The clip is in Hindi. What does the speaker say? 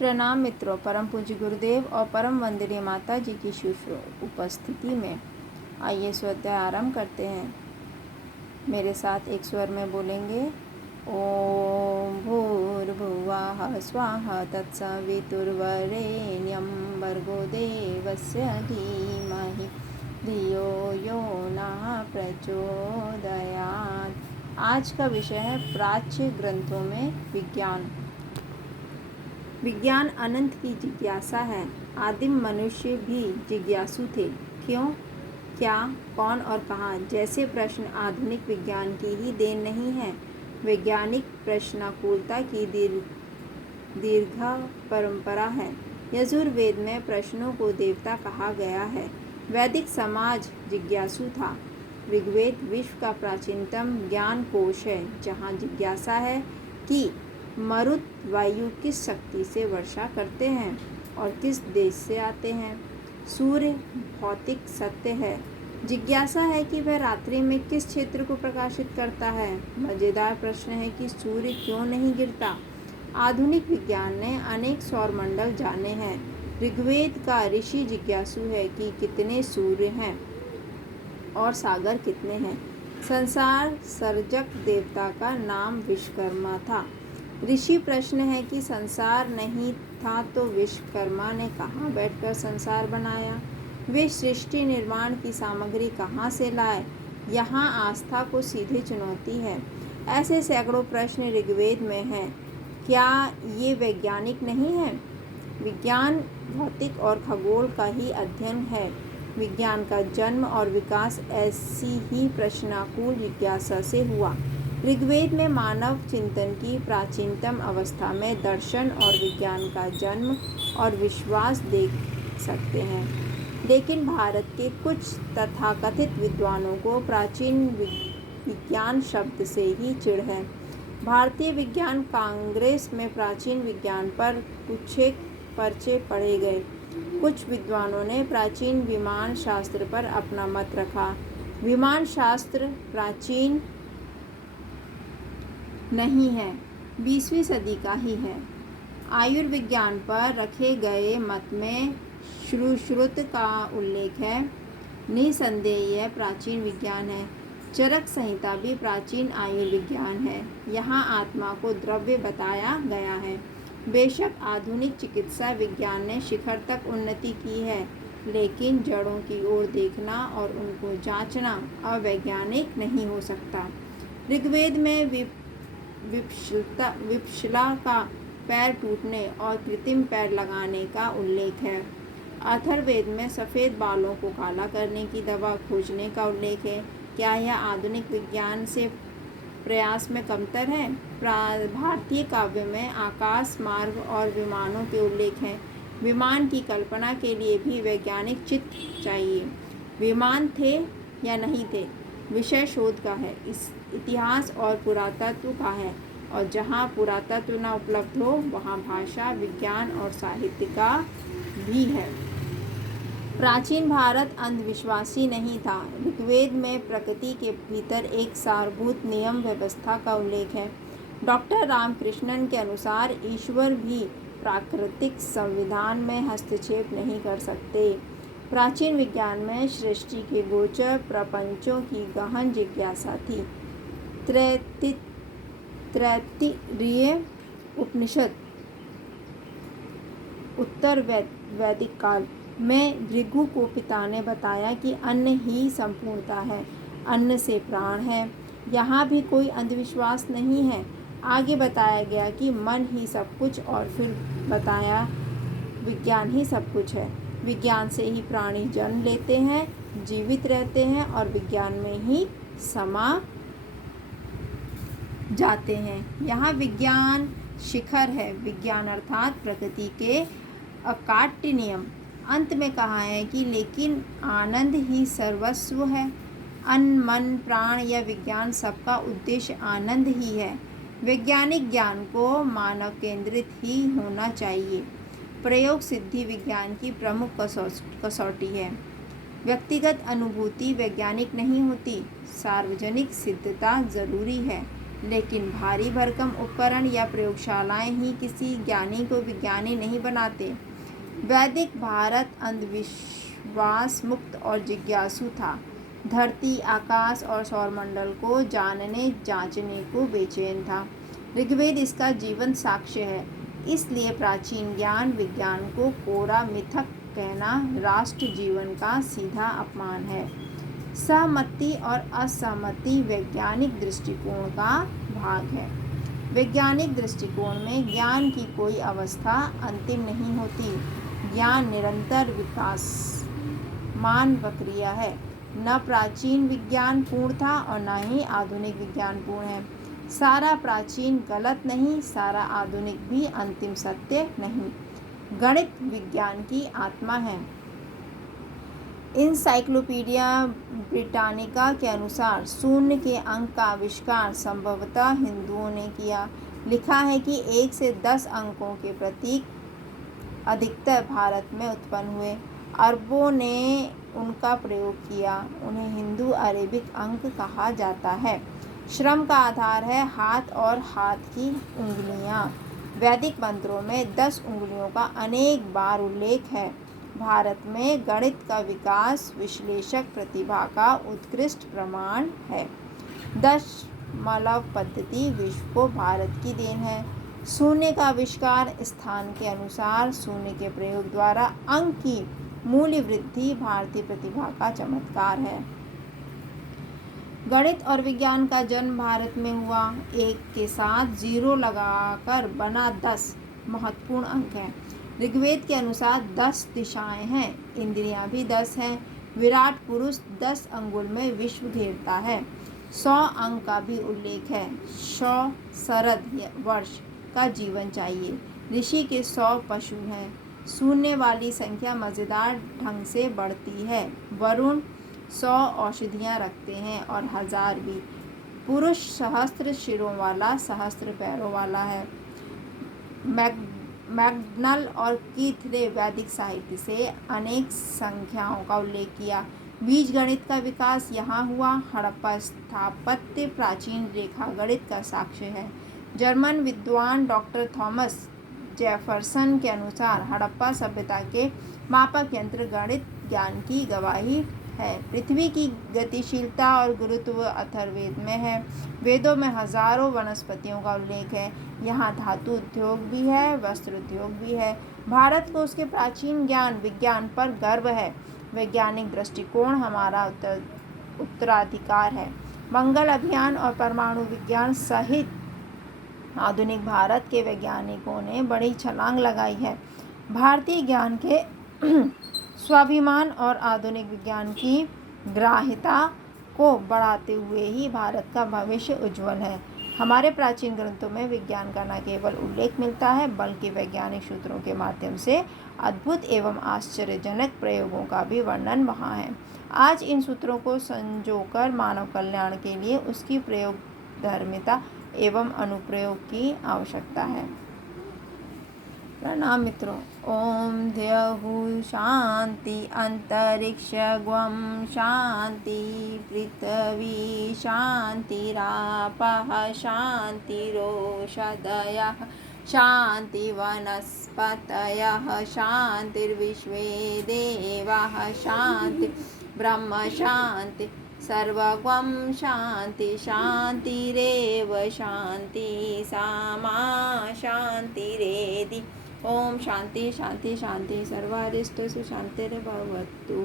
प्रणाम मित्रों, परम पूज्य गुरुदेव और परम वंदनीय माता जी की शुभ उपस्थिति में आइए स्वाध्याय आरंभ करते हैं। मेरे साथ एक स्वर में बोलेंगे। ओम भूर्भुवः स्वाहा तत्सवितुर्वरेण्यं भर्गो देवस्य धीमहि धियो यो नः प्रचोदयात्। आज का विषय है प्राच्य ग्रंथों में विज्ञान। विज्ञान अनंत की जिज्ञासा है। आदिम मनुष्य भी जिज्ञासु थे। क्यों, क्या, कौन और कहाँ जैसे प्रश्न आधुनिक विज्ञान की ही देन नहीं है। वैज्ञानिक प्रश्नाकुलता की दीर्घ परंपरा है। यजुर्वेद में प्रश्नों को देवता कहा गया है। वैदिक समाज जिज्ञासु था। ऋग्वेद विश्व का प्राचीनतम ज्ञान कोश है, जहाँ जिज्ञासा है कि मरुत वायु किस शक्ति से वर्षा करते हैं और किस देश से आते हैं। सूर्य भौतिक सत्य है। जिज्ञासा है कि वह रात्रि में किस क्षेत्र को प्रकाशित करता है। मजेदार प्रश्न है कि सूर्य क्यों नहीं गिरता। आधुनिक विज्ञान ने अनेक सौरमंडल जाने हैं। ऋग्वेद का ऋषि जिज्ञासु है कि कितने सूर्य हैं और सागर कितने हैं। संसार सर्जक देवता का नाम विश्वकर्मा था। ऋषि प्रश्न है कि संसार नहीं था तो विश्वकर्मा ने कहाँ बैठकर संसार बनाया। वे सृष्टि निर्माण की सामग्री कहाँ से लाए। यहाँ आस्था को सीधी चुनौती है। ऐसे सैकड़ों प्रश्न ऋग्वेद में हैं। क्या ये वैज्ञानिक नहीं है? विज्ञान भौतिक और खगोल का ही अध्ययन है। विज्ञान का जन्म और विकास ऐसी ही प्रश्नाकुल जिज्ञासा से हुआ। ऋग्वेद में मानव चिंतन की प्राचीनतम अवस्था में दर्शन और विज्ञान का जन्म और विश्वास देख सकते हैं। लेकिन भारत के कुछ तथाकथित विद्वानों को प्राचीन विज्ञान शब्द से ही चिढ़ है। भारतीय विज्ञान कांग्रेस में प्राचीन विज्ञान पर कुछ एक पर्चे पढ़े गए। कुछ विद्वानों ने प्राचीन विमान शास्त्र पर अपना मत रखा। विमान शास्त्र प्राचीन नहीं है, 20वीं सदी का ही है। आयुर्विज्ञान पर रखे गए मत में सुश्रुत का उल्लेख है। निसंदेह यह प्राचीन विज्ञान है। चरक संहिता भी प्राचीन आयुर्विज्ञान है। यहाँ आत्मा को द्रव्य बताया गया है। बेशक आधुनिक चिकित्सा विज्ञान ने शिखर तक उन्नति की है, लेकिन जड़ों की ओर देखना और उनको जांचना अवैज्ञानिक नहीं हो सकता। ऋग्वेद में विप्सला का पैर टूटने और कृत्रिम पैर लगाने का उल्लेख है। अथर्ववेद में सफ़ेद बालों को काला करने की दवा खोजने का उल्लेख है। क्या यह आधुनिक विज्ञान से प्रयास में कमतर है? भारतीय काव्य में आकाश मार्ग और विमानों के उल्लेख हैं। विमान की कल्पना के लिए भी वैज्ञानिक चित्त चाहिए। विमान थे या नहीं थे, विषय शोध का है। इतिहास और पुरातत्व का है, और जहाँ पुरातत्व न उपलब्ध हो वहाँ भाषा, विज्ञान और साहित्य का भी है। प्राचीन भारत अंधविश्वासी नहीं था। ऋग्वेद में प्रकृति के भीतर एक सारभूत नियम व्यवस्था का उल्लेख है। डॉक्टर रामकृष्णन के अनुसार ईश्वर भी प्राकृतिक संविधान में हस्तक्षेप नहीं कर सकते। प्राचीन विज्ञान में सृष्टि के गोचर प्रपंचों की गहन जिज्ञासा थी। तैत्तिरीय उपनिषद उत्तर वैदिक काल में भृगु को पिता ने बताया कि अन्न ही संपूर्णता है, अन्न से प्राण है। यहाँ भी कोई अंधविश्वास नहीं है। आगे बताया गया कि मन ही सब कुछ, और फिर बताया विज्ञान ही सब कुछ है। विज्ञान से ही प्राणी जन्म लेते हैं, जीवित रहते हैं और विज्ञान में ही समा जाते हैं। यहाँ विज्ञान शिखर है। विज्ञान अर्थात प्रकृति के अकाट्य नियम। अंत में कहा है कि लेकिन आनंद ही सर्वस्व है। अन्न, मन, प्राण या विज्ञान सबका उद्देश्य आनंद ही है। वैज्ञानिक ज्ञान को मानव केंद्रित ही होना चाहिए। प्रयोग सिद्धि विज्ञान की प्रमुख कसौटी है। व्यक्तिगत अनुभूति वैज्ञानिक नहीं होती। सार्वजनिक सिद्धता जरूरी है। लेकिन भारी भरकम उपकरण या प्रयोगशालाएं ही किसी ज्ञानी को विज्ञानी नहीं बनाते। वैदिक भारत अंधविश्वास मुक्त और जिज्ञासु था। धरती, आकाश और सौरमंडल को जानने जांचने को बेचैन था। ऋग्वेद इसका जीवंत साक्ष्य है। इसलिए प्राचीन ज्ञान विज्ञान को कोरा मिथक कहना राष्ट्र जीवन का सीधा अपमान है। सहमति और असहमति वैज्ञानिक दृष्टिकोण का भाग है। वैज्ञानिक दृष्टिकोण में ज्ञान की कोई अवस्था अंतिम नहीं होती। ज्ञान निरंतर विकासमान प्रक्रिया है। न प्राचीन विज्ञान पूर्ण था और न ही आधुनिक विज्ञान पूर्ण है। सारा प्राचीन गलत नहीं, सारा आधुनिक भी अंतिम सत्य नहीं। गणित विज्ञान की आत्मा है। इनसाइक्लोपीडिया ब्रिटानिका के अनुसार शून्य के अंक का आविष्कार संभवतः हिंदुओं ने किया। लिखा है कि 1 से 10 अंकों के प्रतीक अधिकतर भारत में उत्पन्न हुए। अरबों ने उनका प्रयोग किया। उन्हें हिंदू अरेबिक अंक कहा जाता है। श्रम का आधार है हाथ और हाथ की उंगलियां। वैदिक मंत्रों में 10 उंगलियों का अनेक बार उल्लेख है। भारत में गणित का विकास विश्लेषक प्रतिभा का उत्कृष्ट प्रमाण है। दशमलव पद्धति विश्व को भारत की देन है। शून्य का आविष्कार, स्थान के अनुसार शून्य के प्रयोग द्वारा अंक की मूल्य वृद्धि भारतीय प्रतिभा का चमत्कार है। गणित और विज्ञान का जन्म भारत में हुआ। 1 के साथ 0 लगाकर बना 10 महत्वपूर्ण अंक है। ऋग्वेद के अनुसार 10 दिशाएं हैं। इंद्रियां भी 10 हैं। विराट पुरुष 10 अंगुल में विश्व घेरता है। 100 अंक का भी उल्लेख है। 100 शरद वर्ष का जीवन चाहिए। ऋषि के 100 पशु हैं। शून्य वाली संख्या मज़ेदार ढंग से बढ़ती है। वरुण 100 औषधियाँ रखते हैं और 1000 भी। पुरुष सहस्त्र सिरों वाला, सहस्त्र पैरों वाला है। मैकडनल और कीथ ने वैदिक साहित्य से अनेक संख्याओं का उल्लेख किया। बीज गणित का विकास यहाँ हुआ। हड़प्पा स्थापत्य प्राचीन रेखा गणित का साक्ष्य है। जर्मन विद्वान डॉक्टर थॉमस जेफरसन के अनुसार हड़प्पा सभ्यता के मापक यंत्र गणित ज्ञान की गवाही है। पृथ्वी की गतिशीलता और गुरुत्व अथर्ववेद में है। वेदों में हजारों वनस्पतियों का उल्लेख है। यहाँ धातु उद्योग भी है, वस्त्र उद्योग भी है। भारत को उसके प्राचीन ज्ञान विज्ञान पर गर्व है। वैज्ञानिक दृष्टिकोण हमारा उत्तराधिकार है। मंगल अभियान और परमाणु विज्ञान सहित आधुनिक भारत के वैज्ञानिकों ने बड़ी छलांग लगाई है। भारतीय ज्ञान के स्वाभिमान और आधुनिक विज्ञान की ग्राह्यता को बढ़ाते हुए ही भारत का भविष्य उज्जवल है। हमारे प्राचीन ग्रंथों में विज्ञान का न केवल उल्लेख मिलता है बल्कि वैज्ञानिक सूत्रों के माध्यम से अद्भुत एवं आश्चर्यजनक प्रयोगों का भी वर्णन वहाँ है। आज इन सूत्रों को संजोकर मानव कल्याण के लिए उसकी प्रयोगधर्मिता एवं अनुप्रयोग की आवश्यकता है। प्रणाम मित्रों। ओम द्यौः शांति अंतरिक्षं शांति पृथ्वी शांतिरापः शांतिरोषधयः शांति वनस्पतयः शांतिर्विश्वे देवाः शांति ब्रह्म शांति सर्वं शांति शांतिरेव शांति सामा शांतिरेधि। ओम शांति शांति शांति सर्वारिष्टेषु शांतिर्भवतु।